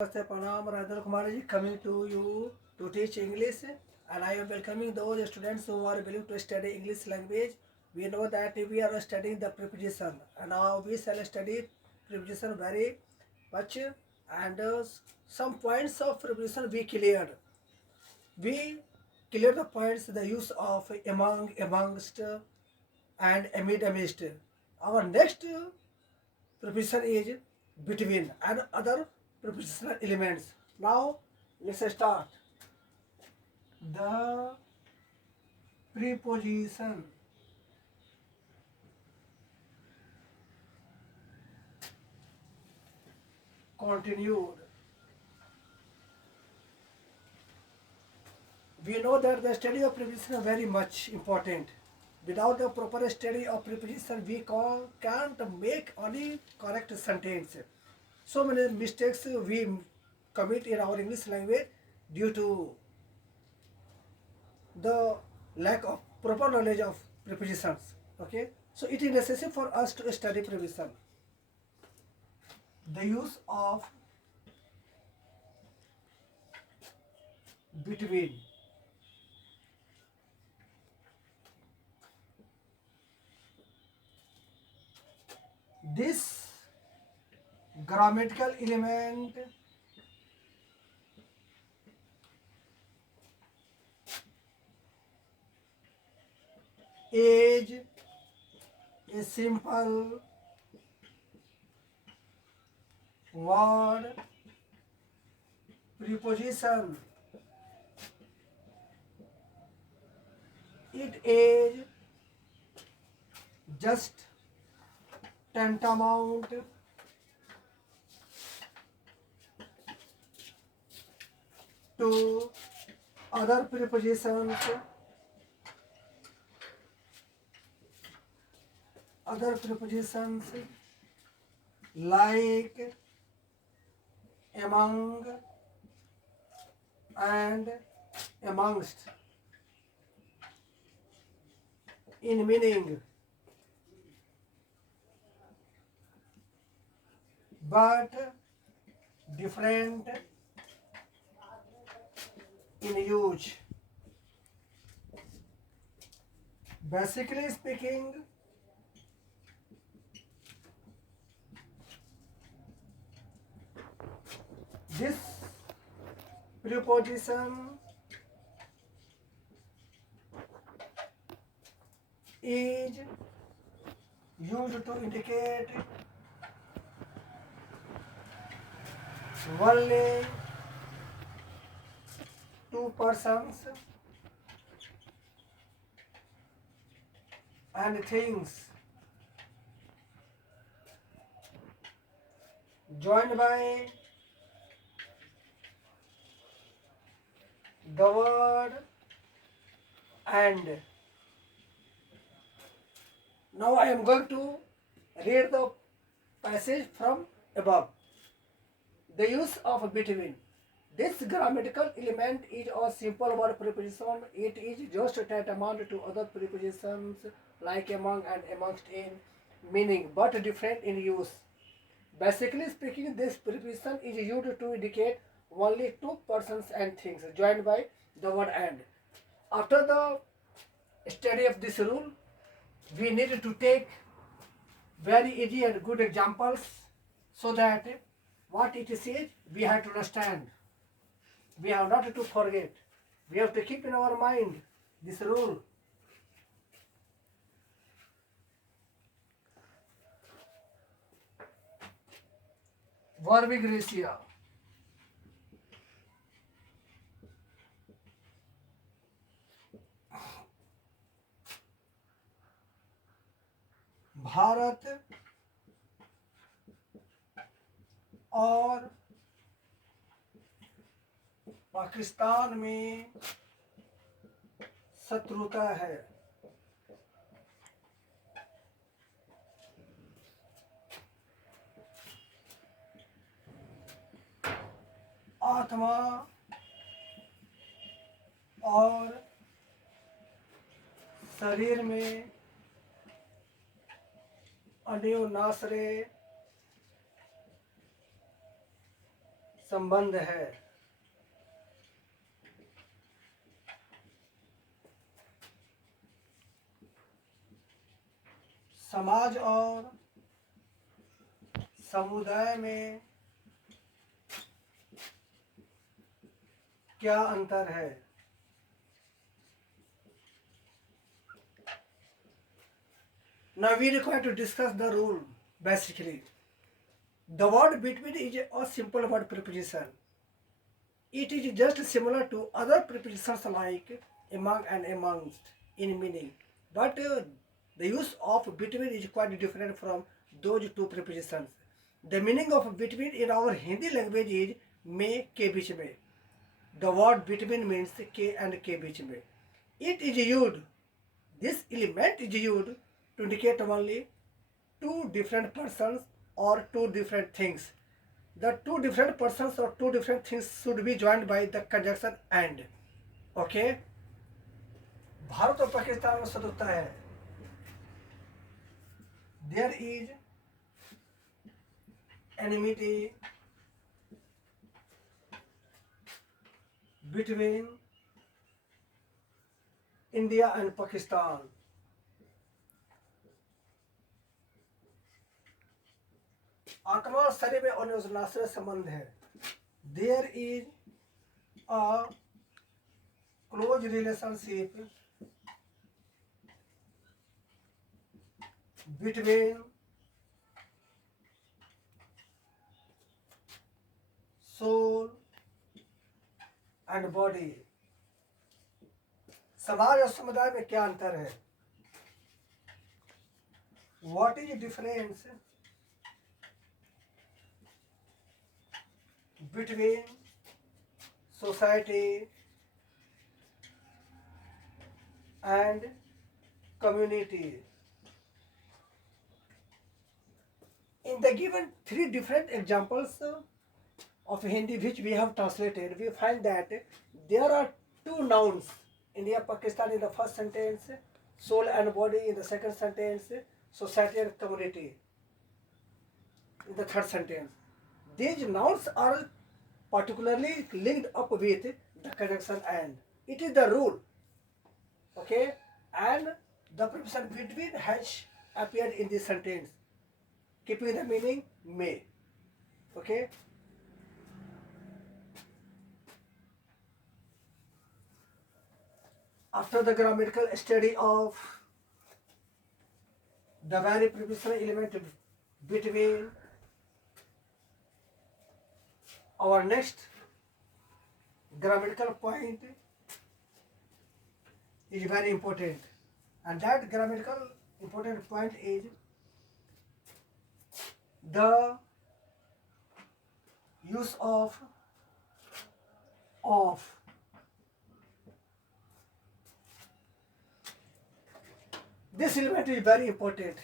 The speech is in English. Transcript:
Namaste, Pranam, Radha Kumar ji coming to you to teach English, and I am welcoming those students who are willing to study English language. We know that we are studying the preposition, and now we shall study preposition very much, and some points of preposition we cleared. We clear the points, the use of among, amongst, and amid, amidst. Our next preposition is between and other prepositional elements. Now let's start. The preposition continued. We know that the study of preposition is very much important. Without the proper study of preposition, we can't make any correct sentence. So many mistakes we commit in our English language due to the lack of proper knowledge of prepositions. Okay, so it is necessary for us to study preposition. The use of between. This grammatical element is a simple word preposition. It is just tantamount to other prepositions, like among and amongst in meaning, but different in use. Basically speaking, this preposition is used to indicate only two persons and things joined by the word and. Now I am going to read the passage from above. The use of between. This grammatical element is a simple word preposition. It is just tantamount to other prepositions like among and amongst in meaning, but different in use. Basically speaking, this preposition is used to indicate only two persons and things joined by the word and. After the study of this rule, we need to take very easy and good examples so that what it says we have to understand. We have not to forget. We have to keep in our mind this rule. Verbic ratio. Bharat और पाकिस्तान में शत्रुता है. आत्मा और शरीर में अन्योनाश्रय संबंध है। समाज और समुदाय में क्या अंतर है? Now we require to discuss the rule. Basically, the word between is a simple word preposition. It is just similar to other prepositions like among and amongst in meaning, but the use of between is quite different from those two prepositions. The meaning of between in our Hindi language is में के बीच में. The word between means के and के बीच में. It is used. This element is used to indicate only two different persons or two different things. The two different persons or two different things should be joined by the conjunction and. Okay? Bharat और पाकिस्तान में शत्रुता है. There is enmity between India and Pakistan. आत्मा शरीर में अनुनाश्रय संबंध है. There is a close relationship between soul and body. समाज और समुदाय में क्या अंतर है? What is the difference between society and community? In the given three different examples of Hindi which we have translated, we find that there are two nouns, India, Pakistan in the first sentence, soul and body in the second sentence, society and community in the third sentence. These nouns are particularly linked up with the conjunction and. It is the rule. Okay? And the preposition between has appeared in this sentence, keeping the meaning may. Okay? After the grammatical study of the very prepositional element between, our next grammatical point is very important, and that grammatical important point is the use of of. This element is very important.